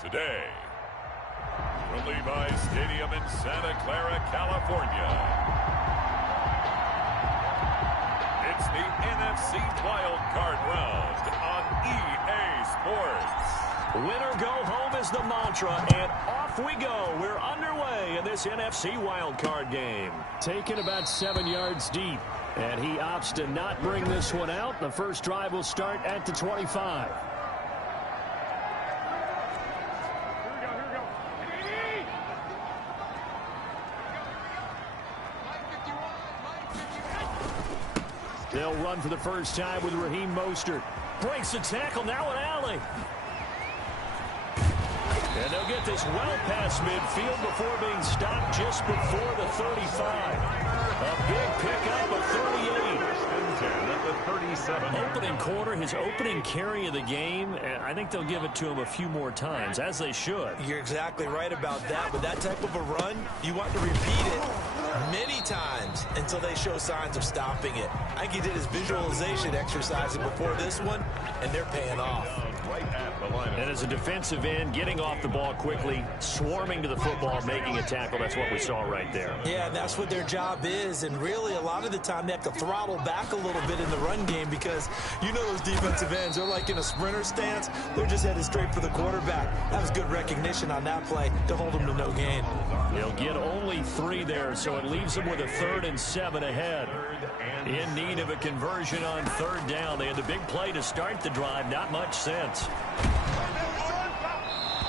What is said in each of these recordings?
Today, from Levi's Stadium in Santa Clara, California, it's the NFC Wild Card Round on EA Sports. Win or go home is the mantra, and off we go. We're underway in this NFC Wild Card game. Taken about 7 yards deep, and he opts to not bring this one out. The first drive will start at the 25. They'll run for the first time with Raheem Mostert. Breaks the tackle, now an alley. And they'll get this well past midfield before being stopped just before the 35. A big pickup of 38. At the 37. Opening quarter, his opening carry of the game, and I think they'll give it to him a few more times, as they should. You're exactly right about that. With that type of a run, you want to repeat it many times until they show signs of stopping it. I think he did his visualization exercises before this one, and they're paying off. Right at the line. And as a defensive end, getting off the ball quickly, swarming to the football, making a tackle, that's what we saw right there. Yeah, that's what their job is, and really a lot of the time they have to throttle back a little bit in the run game because you know those defensive ends, they're like in a sprinter stance. They're just headed straight for the quarterback. That was good recognition on that play to hold them to no gain. They'll get only 3 there, so it leaves them with a 3rd and 7 ahead. In need of a conversion on 3rd down. They had the big play to start the drive, not much sense.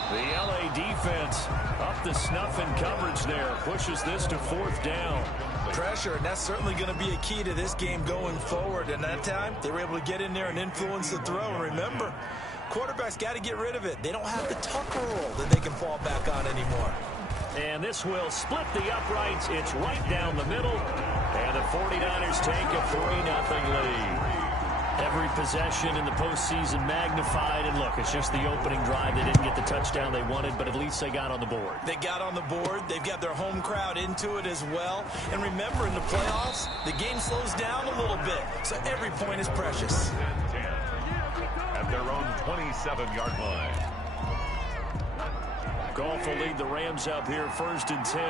The LA defense up the snuff in coverage there. Pushes this to 4th down. Pressure, and that's certainly going to be a key to this game going forward. And that time, they were able to get in there and influence the throw. And remember, quarterbacks got to get rid of it. They don't have the tucker roll that they can fall back on anymore. And this will split the uprights. It's right down the middle. And the 49ers take a 3-0 lead. Every possession in the postseason magnified. And look, it's just the opening drive. They didn't get the touchdown they wanted, but at least they got on the board. They got on the board. They've got their home crowd into it as well. And remember, in the playoffs, the game slows down a little bit. So every point is precious. At their own 27-yard line. Goff will lead the Rams up here 1st and 10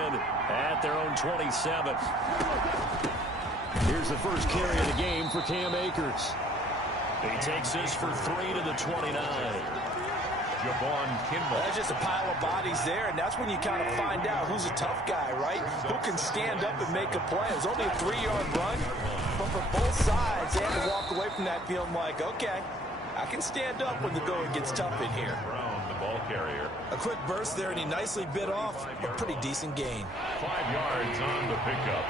at their own 27. Here's the first carry of the game for Cam Akers. He takes this for 3 to the 29. Javon Kinlaw. That's just a pile of bodies there, and that's when you kind of find out who's a tough guy, right? Who can stand up and make a play. It was only a 3-yard run, but for both sides, they had to walk away from that feeling like, okay, I can stand up when the going gets tough in here. Brown, the ball carrier. A quick burst there, and he nicely bit off a pretty decent gain. 5 yards on the pickup.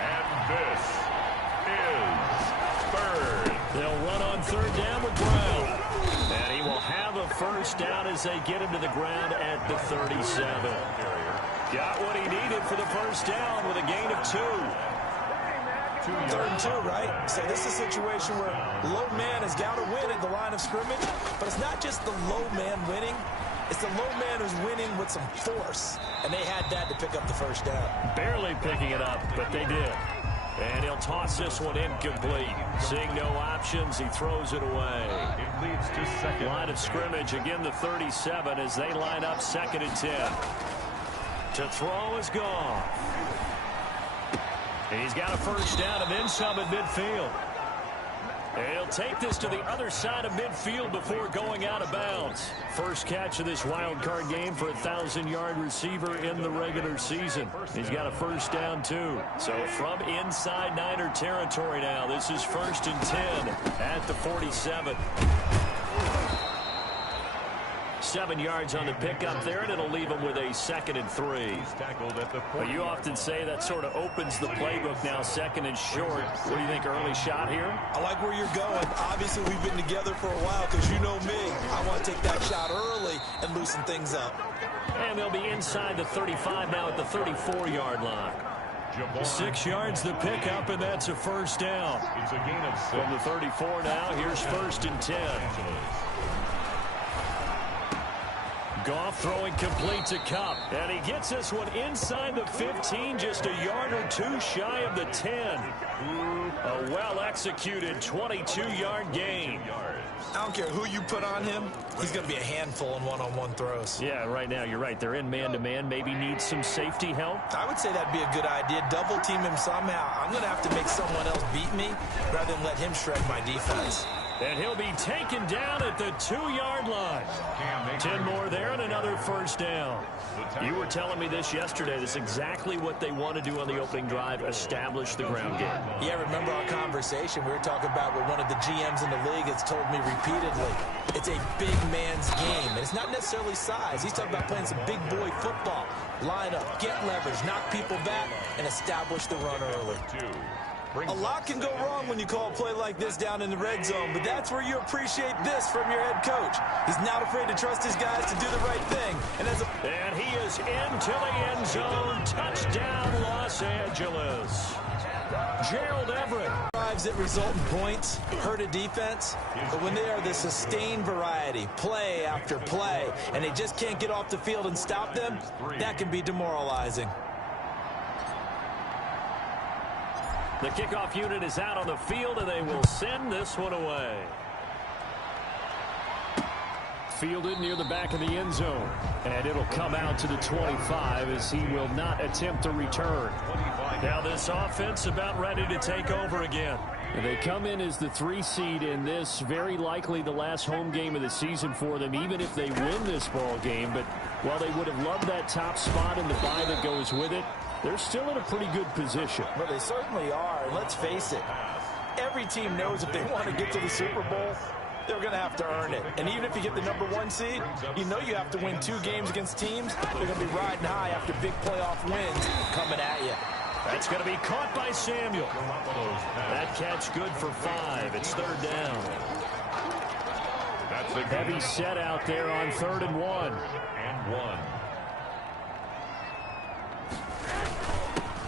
And this is 3rd. They'll run on 3rd down with Brown. And he will have a first down as they get him to the ground at the 37. Got what he needed for the first down with a gain of 2. 3rd and 2, right? So this is a situation where low man has got to win at the line of scrimmage, but it's not just the low man winning. It's the low man who's winning with some force, and they had that to pick up the first down. Barely picking it up, but they did. And he'll toss this one incomplete. Seeing no options, he throws it away. It leads to 2nd. Line of scrimmage, again the 37 as they line up 2nd and 10. To throw is gone. He's got a first down and then some at midfield. And he'll take this to the other side of midfield before going out of bounds. First catch of this wild card game for a 1,000-yard receiver in the regular season. He's got a first down, too. So from inside Niner territory now, this is 1st and 10 at the 47. 7 yards on the pickup there, and it'll leave him with a 2nd and 3. But you often say that sort of opens the playbook now, 2nd and short. What do you think, early shot here? I like where you're going. Obviously, we've been together for a while because you know me. I want to take that shot early and loosen things up. And they'll be inside the 35 now at the 34-yard line. 6 yards the pickup, and that's a first down. It's a gain of 6. From the 34 now, here's 1st and 10. Goff throwing complete to Kupp. And he gets this one inside the 15, just a yard or two shy of the 10. A well-executed 22-yard gain. I don't care who you put on him. He's going to be a handful in one-on-one throws. Yeah, right now, you're right. They're in man-to-man. Maybe need some safety help. I would say that'd be a good idea. Double team him somehow. I'm going to have to make someone else beat me rather than let him shred my defense. And he'll be taken down at the 2-yard line. 10 more there and another first down. You were telling me this yesterday. This is exactly what they want to do on the opening drive, establish the ground game. Yeah, remember our conversation? We were talking about what one of the GMs in the league has told me repeatedly. It's a big man's game, and it's not necessarily size. He's talking about playing some big boy football. Line up, get leverage, knock people back, and establish the run early. A lot can go wrong when you call a play like this down in the red zone, but that's where you appreciate this from your head coach. He's not afraid to trust his guys to do the right thing. And he is into the end zone. Touchdown, Los Angeles. Gerald Everett. Drives that result in points hurt a defense, but when they are the sustained variety, play after play, and they just can't get off the field and stop them, that can be demoralizing. The kickoff unit is out on the field, and they will send this one away. Fielded near the back of the end zone. And it'll come out to the 25 as he will not attempt a return. Now this offense about ready to take over again. And they come in as the 3 seed in this, very likely the last home game of the season for them, even if they win this ball game. But while they would have loved that top spot and the bye that goes with it, they're still in a pretty good position. Well, they certainly are. And let's face it, every team knows if they want to get to the Super Bowl, they're going to have to earn it. And even if you get the #1 seed, you know you have to win 2 games against teams. They're going to be riding high after big playoff wins coming at you. That's going to be caught by Samuel. That catch good for 5. It's 3rd down. That's a heavy set out there on 3rd and 1.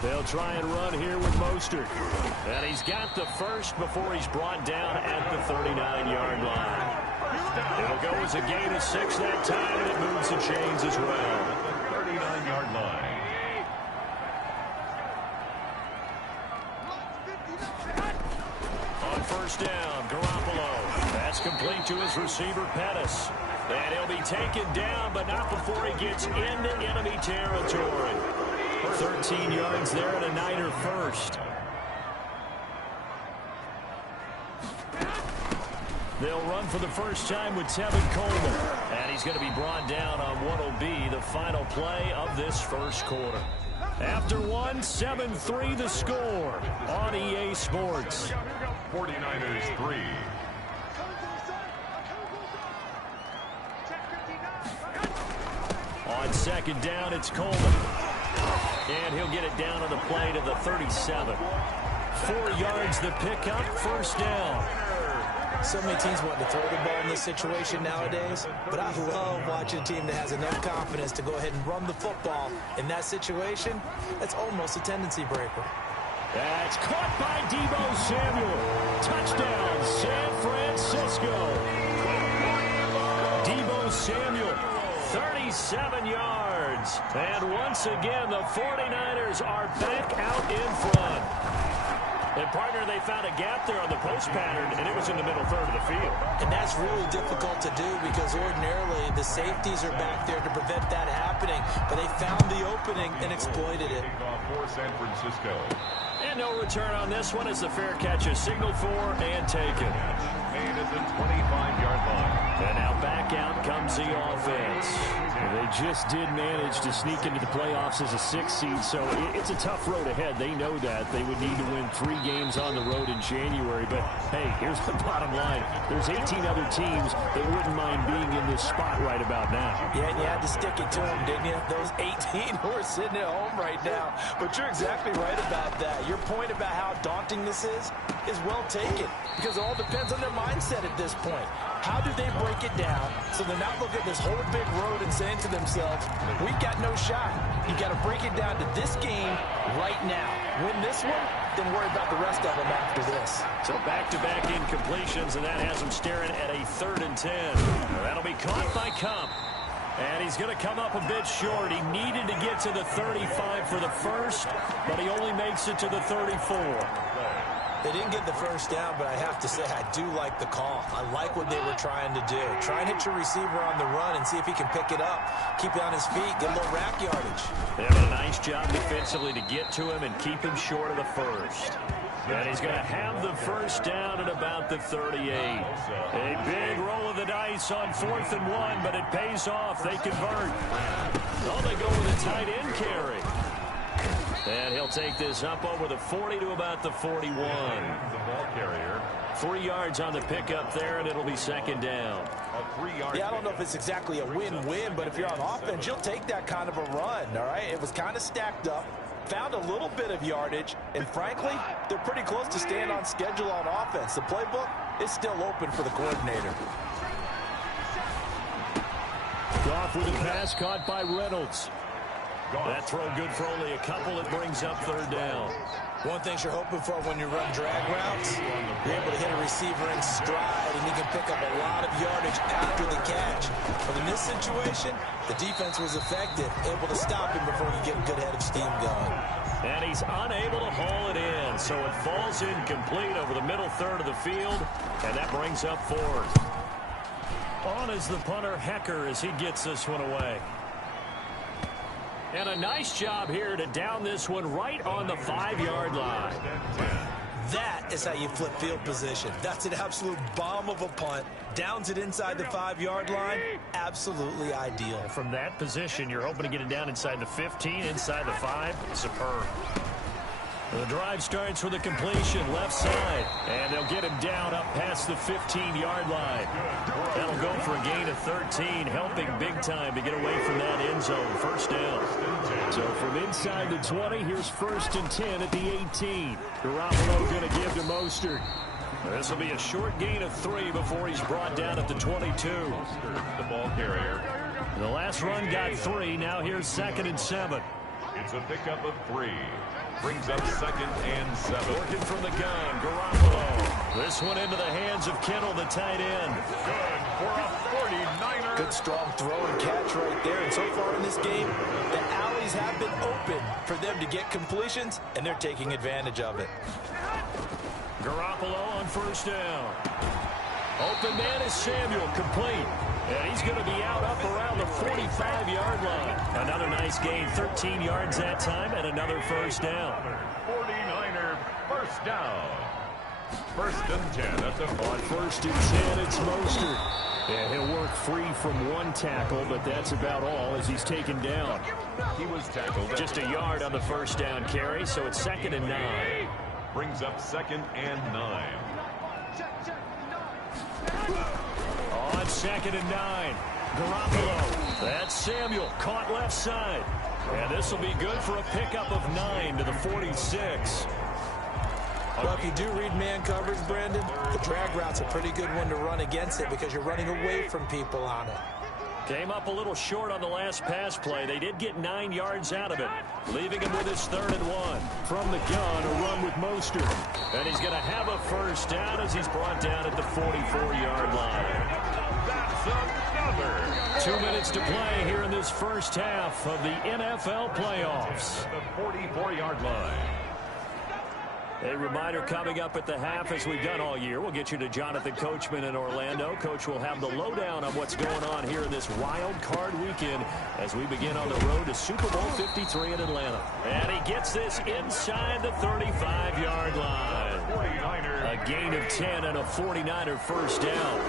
They'll try and run here with Mostert. And he's got the first before he's brought down at the 39-yard line. It'll go as a gain of 6 that time, and it moves the chains as well. 39-yard line. On 1st down, Garoppolo. That's complete to his receiver, Pettis. And he'll be taken down, but not before he gets into enemy territory. 13 yards there and a Niner first. They'll run for the first time with Tevin Coleman. And he's going to be brought down on what will be the final play of this first quarter. After 1, 7-3 the score on EA Sports. 49ers 3. On 2nd down, it's Coleman. And he'll get it down on the play to the 37. 4 yards the pickup, 1st down. So many teams want to throw the ball in this situation nowadays, but I love watching a team that has enough confidence to go ahead and run the football. In that situation, that's almost a tendency breaker. That's caught by Deebo Samuel. Touchdown, San Francisco. Deebo Samuel, 37 yards. And once again, the 49ers are back out in front. And, partner, they found a gap there on the post pattern, and it was in the middle third of the field. And that's really difficult to do because ordinarily the safeties are back there to prevent that happening. But they found the opening and exploited it. For San Francisco. And no return on this one as the fair catch is signaled for and taken. Made at the 25-yard line. And now back out comes the offense. They just did manage to sneak into the playoffs as a 6th seed, so it's a tough road ahead. They know that. They would need to win 3 games on the road in January. But, hey, here's the bottom line. There's 18 other teams that wouldn't mind being in this spot right about now. Yeah, and you had to stick it to them, didn't you? Those 18 who are sitting at home right now. But you're exactly right about that. Your point about how daunting this is well taken because it all depends on their mindset at this point. How do they break it down so they're not looking at this whole big road and saying to themselves, we got no shot. You got to break it down to this game right now. Win this one, then worry about the rest of them after this. So back-to-back incompletions, and that has them staring at a 3rd and 10. That'll be caught by Kupp. And he's going to come up a bit short. He needed to get to the 35 for the first, but he only makes it to the 34. They didn't get the first down, but I have to say I do like the call. I like what they were trying to do. Try and hit your receiver on the run and see if he can pick it up. Keep it on his feet, get a little rack yardage. They have a nice job defensively to get to him and keep him short of the first. And he's going to have the first down at about the 38. A big roll of the dice on 4th and 1, but it pays off. They convert. Oh, they go with a tight end carry. And he'll take this up over the 40 to about the 41. The ball carrier. 3 yards on the pickup there, and it'll be second down. A 3-yard. Yeah, I don't know if it's exactly a win-win, but if you're on offense, you'll take that kind of a run, all right? It was kind of stacked up. Found a little bit of yardage, and frankly, they're pretty close to staying on schedule on offense. The playbook is still open for the coordinator. Goff with a pass caught by Reynolds. That throw good for only a couple. It brings up 3rd down. One thing you're hoping for when you run drag routes, you're able to hit a receiver in stride, and he can pick up a lot of yardage after the catch. But in this situation, the defense was effective, able to stop him before he get a good head of steam going. And he's unable to haul it in, so it falls incomplete over the middle third of the field, and that brings up 4th. On is the punter, Hecker, as he gets this one away. And a nice job here to down this one right on the 5-yard line. That is how you flip field position. That's an absolute bomb of a punt. Downs it inside the 5-yard line. Absolutely ideal. From that position, you're hoping to get it down inside the 15, inside the 5. Superb. The drive starts with a completion left side, and they'll get him down up past the 15-yard line. That'll go for a gain of 13, helping big time to get away from that end zone. First down. So from inside the 20, here's 1st and 10 at the 18. Garoppolo going to give to Mostert. This will be a short gain of 3 before he's brought down at the 22. The ball carrier. The last run got 3. Now here's 2nd and 7. It's a pickup of 3. Brings up 2nd and 7. Working from the gun, Garoppolo. This one into the hands of Kittle, the tight end. Good for a 49er. Good strong throw and catch right there. And so far in this game, the alleys have been open for them to get completions, and they're taking advantage of it. Garoppolo on 1st down. Open man is Samuel, complete. And he's going to be out up around the 45-yard line. Another nice gain, 13 yards that time, and another 1st down. 49er, 1st down. 1st and 10 at the On 1st and 10, it's Mostert. And he'll work free from 1 tackle, but that's about all as he's taken down. He was tackled. Just a yard on the 1st down carry, so it's 2nd and 9. Brings up 2nd and 9. On 2nd and 9, Garoppolo. That's Samuel, caught left side. And this will be good for a pickup of 9 to the 46. Well, if you do read man coverage, Brandon, the drag route's a pretty good one to run against it because you're running away from people on it. Came up a little short on the last pass play. They did get 9 yards out of it, leaving him with his 3rd and 1. From the gun, a run with Mostert. And he's going to have a 1st down as he's brought down at the 44-yard line. That's another. 2 minutes to play here in this first half of the NFL playoffs. The 44-yard line. A reminder coming up at the half, as we've done all year. We'll get you to Jonathan Coachman in Orlando. Coach will have the lowdown on what's going on here in this wild card weekend as we begin on the road to Super Bowl 53 in Atlanta. And he gets this inside the 35-yard line. 49er. A gain of 10 and a 49er 1st down.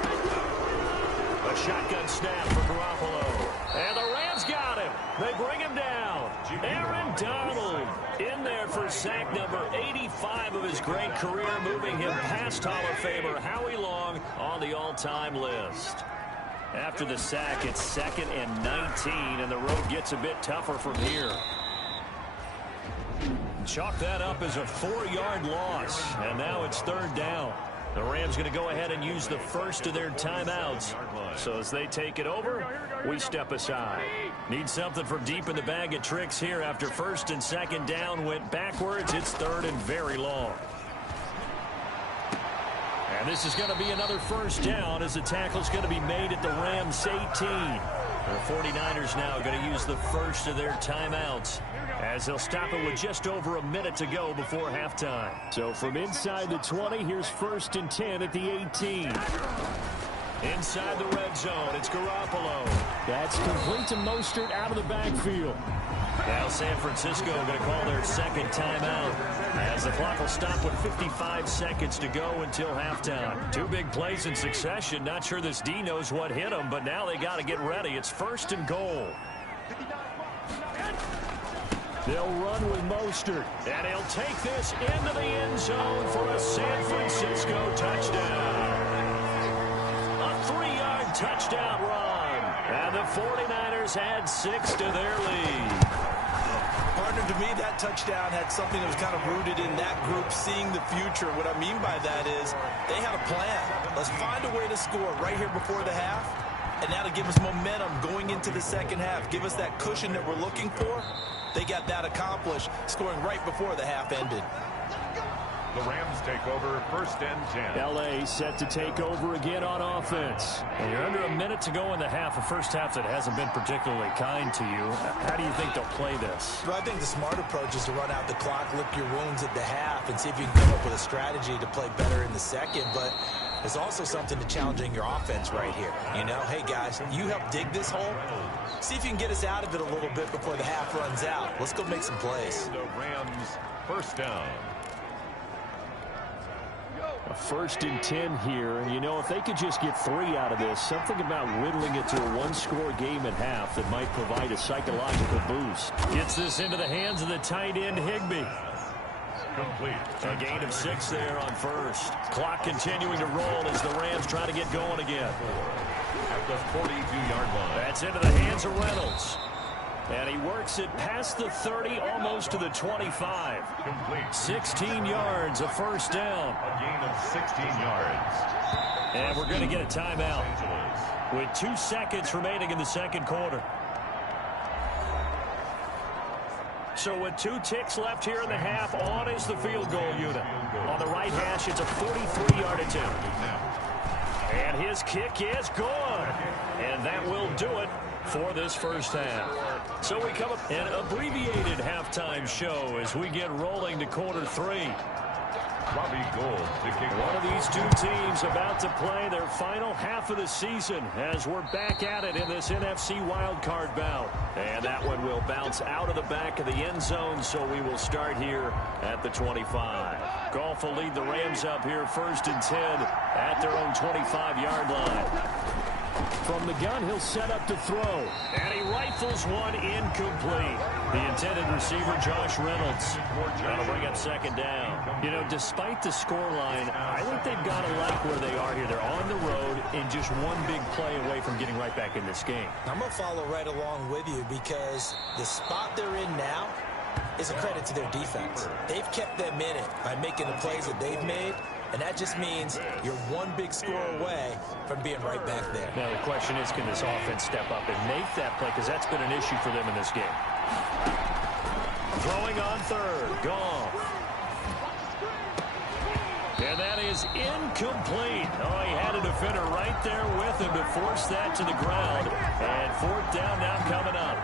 A shotgun snap for Garoppolo. And the Rams got him. They bring him down. Aaron Donald in there for sack number 85 of his great career, moving him past Hall of Famer Howie Long on the all-time list. After the sack, it's 2nd and 19, and the road gets a bit tougher from here. Chalk that up as a 4-yard loss, and now it's 3rd down. The Rams going to go ahead and use the first of their timeouts. So as they take it over, we step aside. Need something from deep in the bag of tricks here after 1st and 2nd down went backwards. It's 3rd and very long. And this is going to be another 1st down as the tackle's going to be made at the Rams 18. The 49ers now going to use the first of their timeouts as they'll stop it with just over a minute to go before halftime. So from inside the 20, here's 1st and 10 at the 18. Inside the red zone, it's Garoppolo. That's complete to Mostert out of the backfield. Now San Francisco going to call their second timeout as the clock will stop with 55 seconds to go until halftime. 2 big plays in succession. Not sure this D knows what hit them, but now they got to get ready. It's 1st and goal. They'll run with Mostert, and he'll take this into the end zone for a San Francisco touchdown. A 3-yard touchdown run, and the 49ers add 6 to their lead. Partner, to me, that touchdown had something that was kind of rooted in that group seeing the future. What I mean by that is they had a plan. Let's find a way to score right here before the half, and that'll give us momentum going into the second half. Give us that cushion that we're looking for. They got that accomplished, scoring right before the half ended. The Rams take over 1st and 10. L.A. set to take over again on offense. And you're under a minute to go in the half, a first half that hasn't been particularly kind to you. How do you think they'll play this? Well, I think the smart approach is to run out the clock, lick your wounds at the half, and see if you can come up with a strategy to play better in the second. But there's also something to challenging your offense right here. You know, hey, guys, you help dig this hole. See if you can get us out of it a little bit before the half runs out. Let's go make some plays. The Rams 1st down. A 1st and 10 here, and you know, if they could just get 3 out of this, something about whittling it to a 1-score game at half that might provide a psychological boost. Gets this into the hands of the tight end, Higbee. Complete. A gain of 6 there on 1st. Clock continuing to roll as the Rams try to get going again. At the 42-yard line. That's into the hands of Reynolds. And he works it past the 30, almost to the 25. Complete. 16 yards, a 1st down. A gain of 16 yards. And we're going to get a timeout with 2 seconds remaining in the second quarter. So with 2 ticks left here in the half, on is the field goal unit. On the right hash, it's a 43-yard attempt. And his kick is good. And that will do it for this first half. So we come up an abbreviated halftime show as we get rolling to quarter 3. Robbie Gould to kick One of these 2 teams about to play their final half of the season as we're back at it in this NFC wildcard bout. And that one will bounce out of the back of the end zone, so we will start here at the 25. Goff will lead the Rams up here 1st and 10 at their own 25-yard line. From the gun, he'll set up to throw. And he rifles one incomplete. The intended receiver, Josh Reynolds. That'll bring up 2nd down. You know, despite the scoreline, I think they've got to like where they are here. They're on the road and just 1 big play away from getting right back in this game. I'm going to follow right along with you because the spot they're in now is a credit to their defense. They've kept them in it by making the plays that they've made. And that just means you're 1 big score away from being right back there. Now the question is, can this offense step up and make that play? Because that's been an issue for them in this game. Throwing on 3rd. Goff. And that is incomplete. Oh, he had a defender right there with him to force that to the ground. And 4th down now coming up.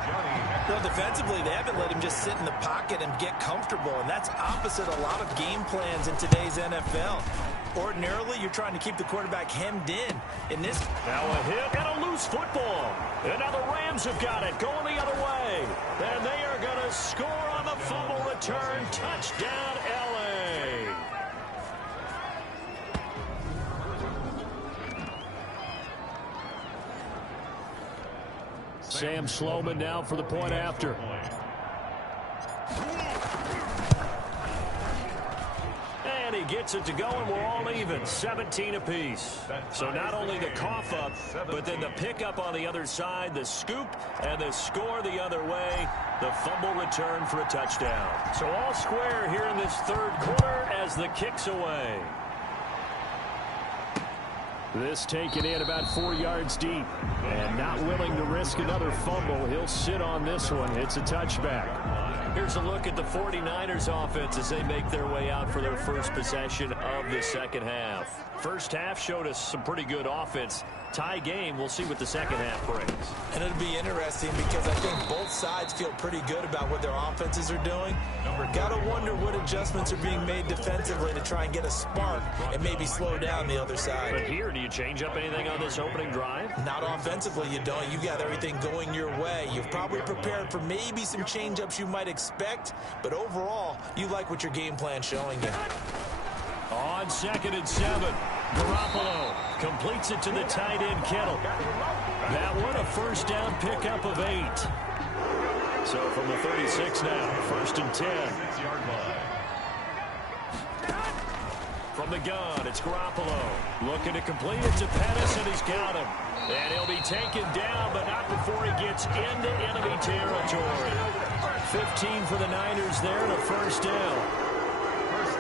Well, defensively, they haven't let him just sit in the pocket and get comfortable, and that's opposite a lot of game plans in today's NFL. Ordinarily, you're trying to keep the quarterback hemmed in this. Now a hit and a loose football. And now the Rams have got it going the other way. And they are going to score on the fumble return. Touchdown, L.A. Sam Sloman now for the point after. And he gets it to go, and we're all even, 17 apiece. So not only the cough up, but then the pickup on the other side, the scoop, and the score the other way, the fumble return for a touchdown. So all square here in this 3rd quarter as the kick's away. This taken in about 4 yards deep. And not willing to risk another fumble. He'll sit on this one. It's a touchback. Here's a look at the 49ers offense as they make their way out for their first possession of the second half. First half showed us some pretty good offense. Tie game, we'll see what the second half brings. And it'll be interesting because I think both sides feel pretty good about what their offenses are doing. Gotta wonder what adjustments are being made defensively to try and get a spark and maybe slow down the other side. But here, do you change up anything on this opening drive? Not offensively, you don't. You got everything going your way. You've probably prepared for maybe some change-ups you might expect, but overall, you like what your game plan's showing you. On 2nd and 7, Garoppolo completes it to the tight end, Kittle. That one a first down pickup of 8. So from the 36 now, 1st and 10. From the gun, it's Garoppolo. Looking to complete it to Pettis, and he's got him. And he'll be taken down, but not before he gets into enemy territory. 15 for the Niners there, and a first down.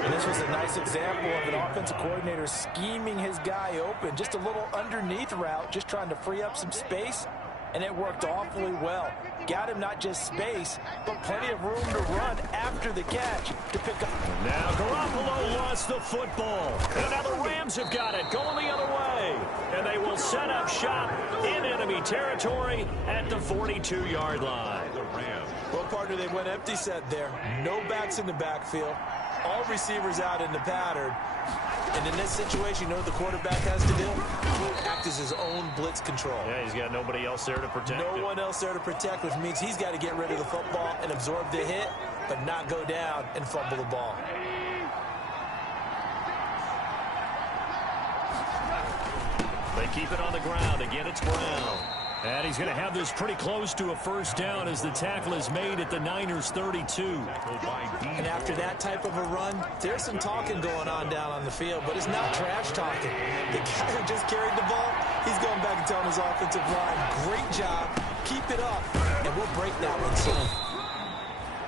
And this was a nice example of an offensive coordinator scheming his guy open. Just a little underneath route, just trying to free up some space, and it worked awfully well. Got him not just space, but plenty of room to run after the catch to pick up. Now Garoppolo lost the football. And now the Rams have got it, going the other way. And they will set up shop in enemy territory at the 42-yard line. Well, partner, they went empty set there. No backs in the backfield. All receivers out in the pattern. And in this situation, you know what the quarterback has to do? Act as his own blitz control. Yeah, he's got nobody else there to protect him. No one else there to protect, which means he's got to get rid of the football and absorb the hit, but not go down and fumble the ball. They keep it on the ground. Again, it's Brown. And he's going to have this pretty close to a first down as the tackle is made at the Niners' 32. And after that type of a run, there's some talking going on down on the field, but it's not trash talking. The guy who just carried the ball, he's going back and telling his offensive line, great job, keep it up, and we'll break that one soon.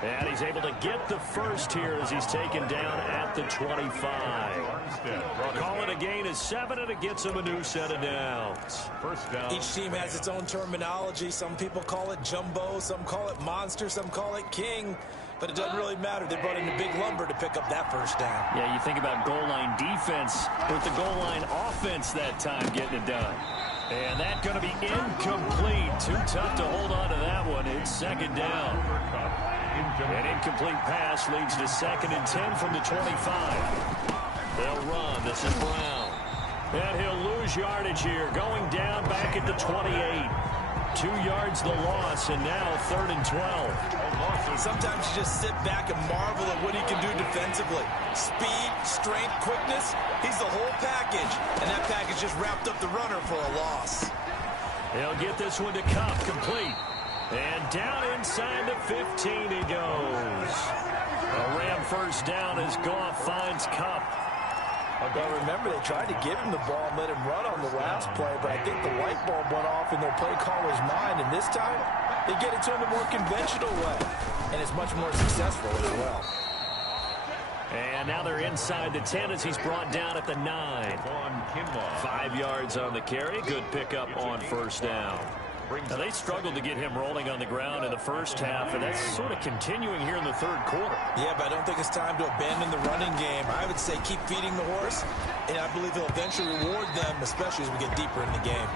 And he's able to get the first here as he's taken down at the 25. Call it a gain of 7, and it gets him a new set of downs. First down. Each team has its own terminology. Some people call it jumbo, some call it monster, some call it king. But it doesn't really matter. They brought in the big lumber to pick up that first down. Yeah, you think about goal line defense with the goal line offense that time getting it done. And that's going to be incomplete. Too tough to hold on to that one. It's 2nd down. An incomplete pass leads to 2nd and 10 from the 25. They'll run. This is Brown. And he'll lose yardage here. Going down back at the 28. 2 yards the loss, and now 3rd and 12. Sometimes you just sit back and marvel at what he can do defensively. Speed, strength, quickness, he's the whole package. And that package just wrapped up the runner for a loss. He'll get this one to Cup, complete. And down inside the 15 he goes. A Ram first down as Goff finds Cup. Well, remember, they tried to give him the ball and let him run on the last play, but I think the light bulb went off in their play caller's mind, and this time they get it to him the more conventional way, and it's much more successful as well. And now they're inside the 10 as he's brought down at the 9. 5 yards on the carry. Good pickup on first down. Now, they struggled to get him rolling on the ground in the first half, and that's sort of continuing here in the 3rd quarter. Yeah, but I don't think it's time to abandon the running game. I would say keep feeding the horse, and I believe he'll eventually reward them, especially as we get deeper in the game.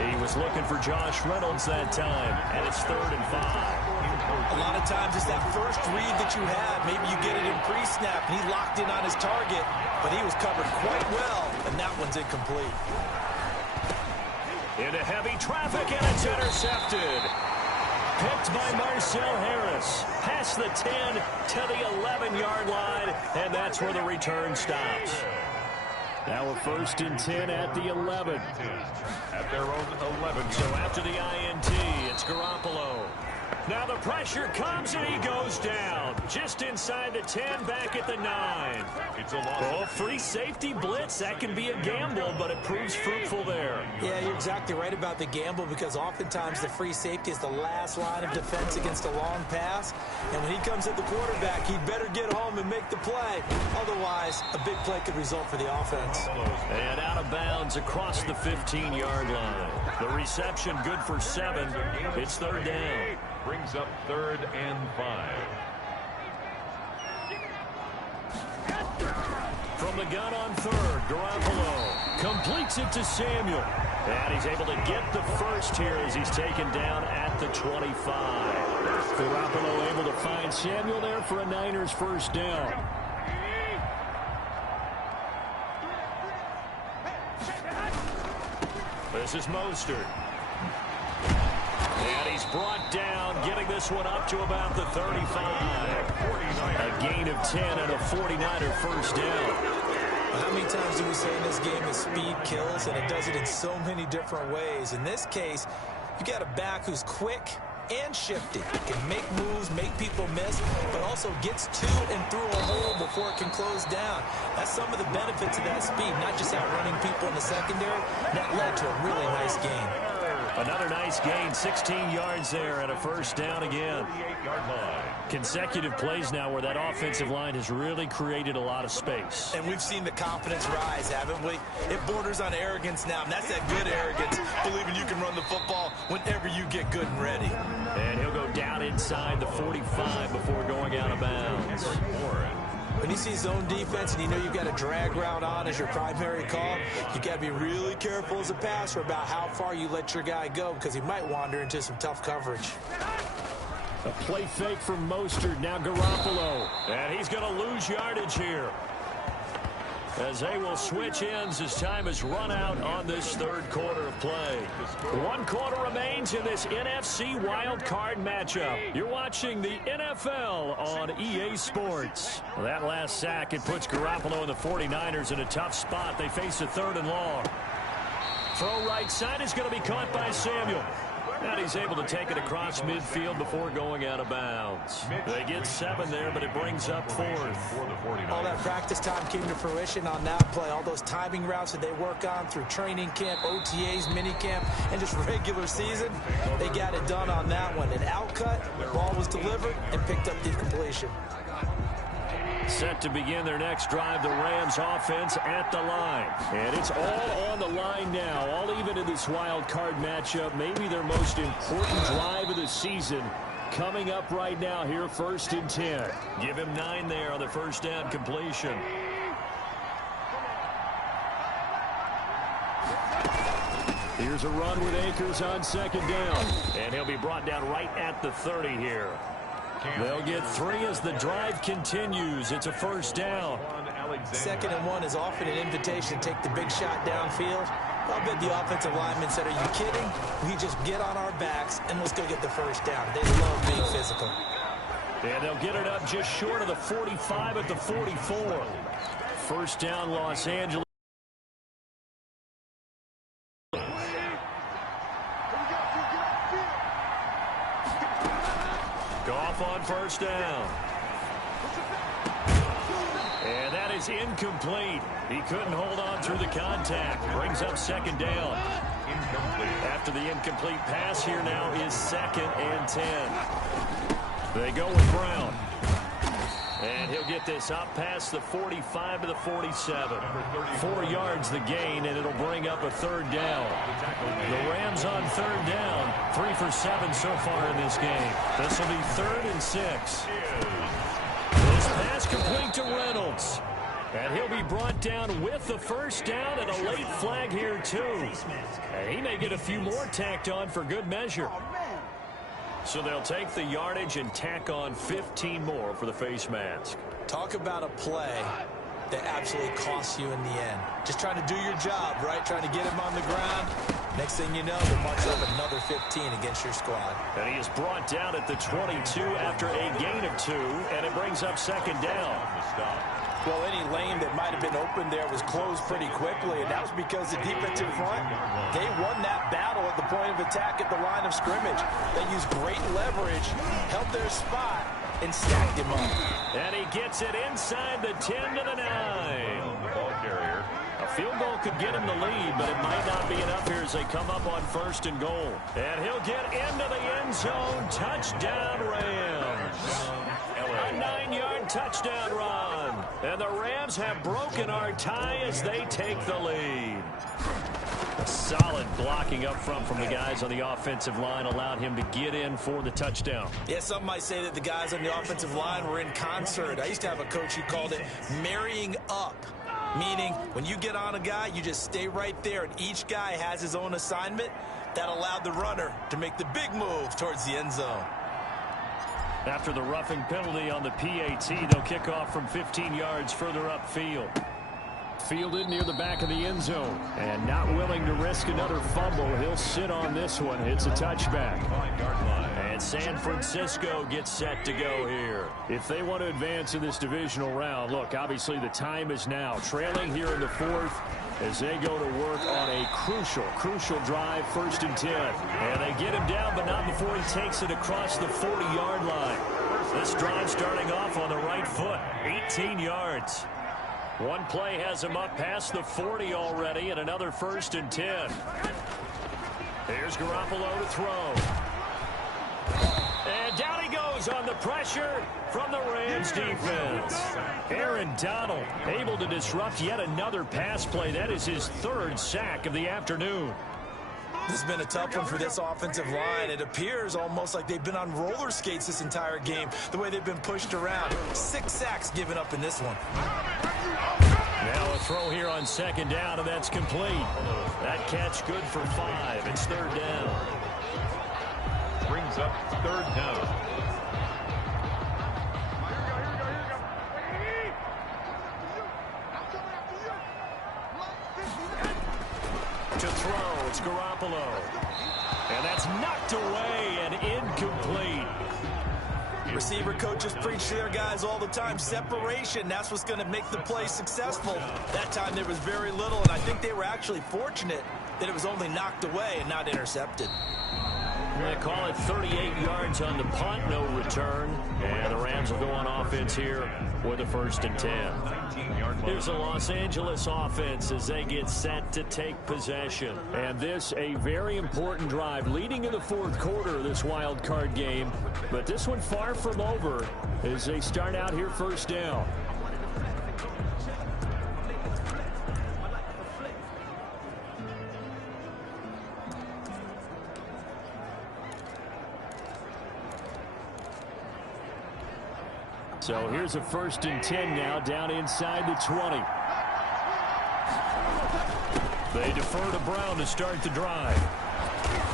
He was looking for Josh Reynolds that time, and it's 3rd and 5. A lot of times it's that first read that you had. Maybe you get it in pre-snap, and he locked in on his target, but he was covered quite well, and that one's incomplete. Into heavy traffic, and it's intercepted. Picked by Marcel Harris. Past the 10 to the 11-yard line, and that's where the return stops. Now a 1st and 10 at the 11. At their own 11. So after the INT, it's Garoppolo. Now the pressure comes, and he goes down. Just inside the 10, back at the 9. It's a loss. Oh, free safety blitz. That can be a gamble, but it proves fruitful there. Yeah, you're exactly right about the gamble, because oftentimes the free safety is the last line of defense against a long pass. And when he comes at the quarterback, he better get home and make the play. Otherwise, a big play could result for the offense. And out of bounds across the 15-yard line. The reception good for 7. It's 3rd down. Brings up 3rd and 5. From the gun on third, Garoppolo completes it to Samuel. And he's able to get the first here as he's taken down at the 25. Garoppolo able to find Samuel there for a Niners first down. This is Mostert. And he's brought down, getting this one up to about the 35. A gain of 10 and a 49er first down. How many times do we say in this game that speed kills, and it does it in so many different ways? In this case, you got a back who's quick and shifty. Can make moves, make people miss, but also gets to and through a hole before it can close down. That's some of the benefits of that speed, not just outrunning people in the secondary. That led to a really nice gain. Another nice gain, 16 yards there and a first down again. Consecutive plays now where that offensive line has really created a lot of space. And we've seen the confidence rise, haven't we? It borders on arrogance now, and that's that good arrogance, believing you can run the football whenever you get good and ready. And he'll go down inside the 45 before going out of bounds. When you see zone defense and you know you've got a drag route on as your primary call, you got to be really careful as a passer about how far you let your guy go, because he might wander into some tough coverage. A play fake from Mostert, now Garoppolo. And he's going to lose yardage here, as they will switch ends as time has run out on this third quarter of play. 1 quarter remains in this NFC Wild Card matchup. You're watching the NFL on EA Sports. Well, that last sack, it puts Garoppolo and the 49ers in a tough spot. They face a 3rd and long. Throw right side is going to be caught by Samuel. And he's able to take it across midfield before going out of bounds. They get 7 there, but it brings up 4th. All that practice time came to fruition on that play. All those timing routes that they work on through training camp, OTAs, minicamp, and just regular season, they got it done on that one. An outcut, ball was delivered, and picked up the completion. Set to begin their next drive, the Rams offense at the line. And it's all on the line now, all even in this wild card matchup. Maybe their most important drive of the season coming up right now here, 1st and 10. Give him 9 there on the first down completion. Here's a run with Akers on 2nd down. And he'll be brought down right at the 30 here. They'll get 3 as the drive continues. It's a first down. 2nd and 1 is often an invitation to take the big shot downfield. I'll bet the offensive lineman said, are you kidding? We just get on our backs and let's go get the first down. They love being physical. And they'll get it up just short of the 45 at the 44. First down, Los Angeles. Goff on first down. And that is incomplete. He couldn't hold on through the contact. Brings up 2nd down. After the incomplete pass, here now is 2nd and 10. They go with Brown. And he'll get this up past the 45 to the 47. 4 yards the gain, and it'll bring up a 3rd down. The Rams on 3rd down. 3 for 7 so far in this game. This will be 3rd and 6. This pass complete to Reynolds. And he'll be brought down with the first down and a late flag here too. And he may get a few more tacked on for good measure. So they'll take the yardage and tack on 15 more for the face mask. Talk about a play that absolutely costs you in the end. Just trying to do your job, right? Trying to get him on the ground. Next thing you know, they'll march up another 15 against your squad. And he is brought down at the 22 after a gain of 2, and it brings up 2nd down. Well, any lane that might have been open there was closed pretty quickly, and that was because the defensive front, they won that battle at the point of attack at the line of scrimmage. They used great leverage, held their spot, and stacked him up. And he gets it inside the 10 to the 9. A field goal could get him the lead, but it might not be enough here as they come up on 1st and goal. And he'll get into the end zone. Touchdown, Rams. A 9-yard touchdown run. And the Rams have broken our tie as they take the lead. Solid blocking up front from the guys on the offensive line allowed him to get in for the touchdown. Yeah, some might say that the guys on the offensive line were in concert. I used to have a coach who called it marrying up. Meaning, when you get on a guy, you just stay right there, and each guy has his own assignment. That allowed the runner to make the big move towards the end zone. After the roughing penalty on the PAT, they'll kick off from 15 yards further upfield. Fielded near the back of the end zone. And not willing to risk another fumble. He'll sit on this one. It's a touchback. And San Francisco gets set to go here. If they want to advance in this divisional round, look, obviously the time is now. Trailing here in the fourth as they go to work on a crucial drive, 1st and 10. And they get him down, but not before he takes it across the 40-yard line. This drive starting off on the right foot, 18 yards. One play has him up past the 40 already, and another 1st and 10. Here's Garoppolo to throw. And down he goes on the pressure from the Rams defense. Aaron Donald able to disrupt yet another pass play. That is his 3rd sack of the afternoon. This has been a tough one for this offensive line. It appears almost like they've been on roller skates this entire game, the way they've been pushed around. 6 sacks given up in this one. Now a throw here on 2nd down, and that's complete. That catch good for 5. It's 3rd down. Brings up 3rd down. To throw, it's Garoppolo. And that's knocked away and incomplete. Receiver coaches preach to their guys all the time. Separation, that's what's going to make the play successful. That time there was very little, and I think they were actually fortunate that it was only knocked away and not intercepted. They call it 38 yards on the punt, no return. And the Rams will go on offense here with a 1st and 10. Here's the Los Angeles offense as they get set to take possession. And this a very important drive leading in the 4th quarter of this wild card game. But this one far from over as they start out here 1st down. So here's a 1st and 10 now down inside the 20. They defer to Brown to start the drive.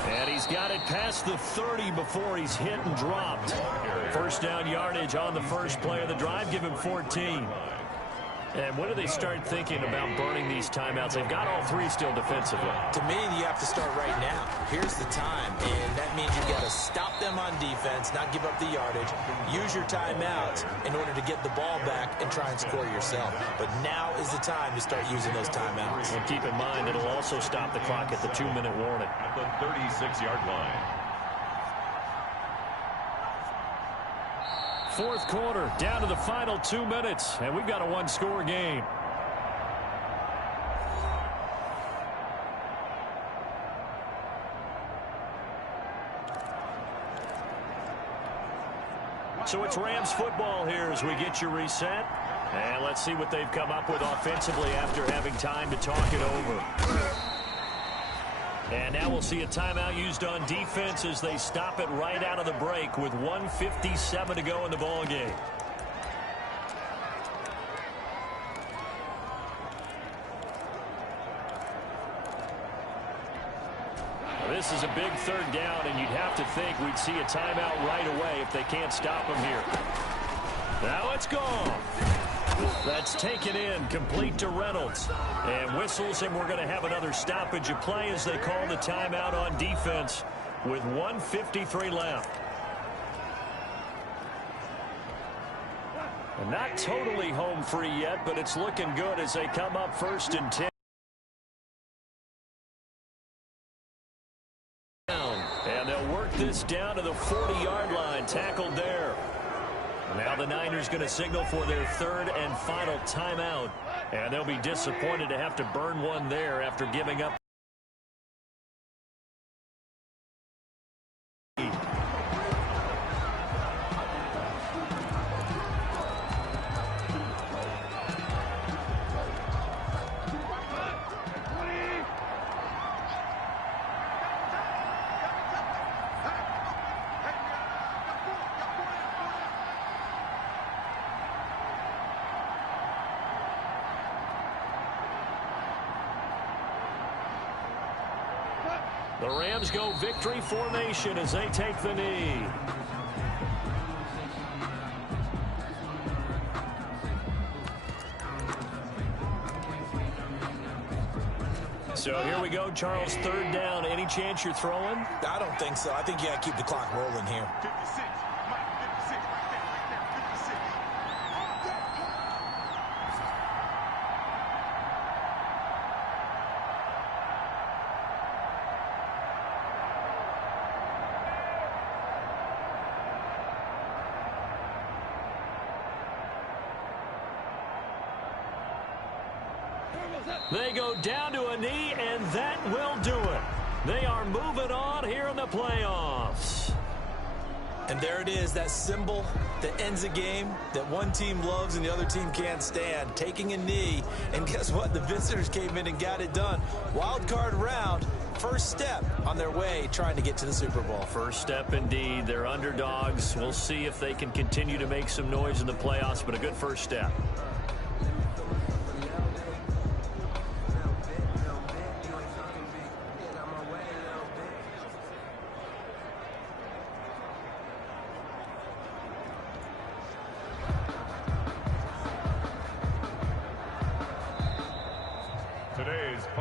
And he's got it past the 30 before he's hit and dropped. 1st down yardage on the first play of the drive. Give him 14. And when do they start thinking about burning these timeouts? They've got all 3 still defensively. To me, you have to start right now. Here's the time, and that means you've got to stop them on defense, not give up the yardage. Use your timeouts in order to get the ball back and try and score yourself. But now is the time to start using those timeouts. And keep in mind, it'll also stop the clock at the 2-minute warning. At the 36-yard line. 4th quarter, down to the final 2 minutes, and we've got a 1-score game. So it's Rams football here as we get you reset. And let's see what they've come up with offensively after having time to talk it over. And now we'll see a timeout used on defense as they stop it right out of the break with 1:57 to go in the ball game. This is a big 3rd down, and you'd have to think we'd see a timeout right away if they can't stop him here. Now it's gone. That's taken in, complete to Reynolds. And whistles, and we're going to have another stoppage of play as they call the timeout on defense with 1:53 left. And not totally home free yet, but it's looking good as they come up 1st and 10. And they'll work this down to the 40-yard line, tackled there. Now the Niners going to signal for their 3rd and final timeout. And they'll be disappointed to have to burn one there after giving up. The Rams go victory formation as they take the knee. So here we go, Charles, third down. Any chance you're throwing? I don't think so. I think you got to keep the clock rolling here. 56. Mike, 56. Right there, 56. They go down to a knee, and that will do it. They are moving on here in the playoffs. And there it is, that symbol that ends a game that one team loves and the other team can't stand. Taking a knee, and guess what? The visitors came in and got it done. Wild card round, first step on their way trying to get to the Super Bowl. First step indeed. They're underdogs. We'll see if they can continue to make some noise in the playoffs, but a good first step.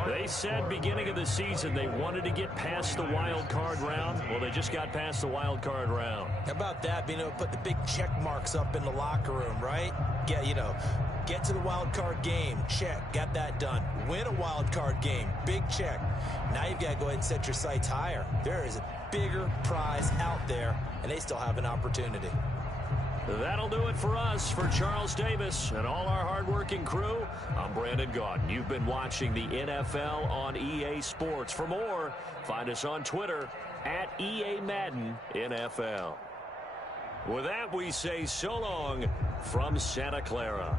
They said beginning of the season they wanted to get past the wild card round. Well, they just got past the wild card round. How about that, being able to put the big check marks up in the locker room, right? Yeah, get to the wild card game, check, got that done. Win a wild card game, big check. Now you've got to go ahead and set your sights higher. There is a bigger prize out there, and they still have an opportunity. That'll do it for us. For Charles Davis and all our hardworking crew, I'm Brandon Gaudin. You've been watching the NFL on EA Sports. For more, find us on Twitter at EA Madden NFL. With that, we say so long from Santa Clara.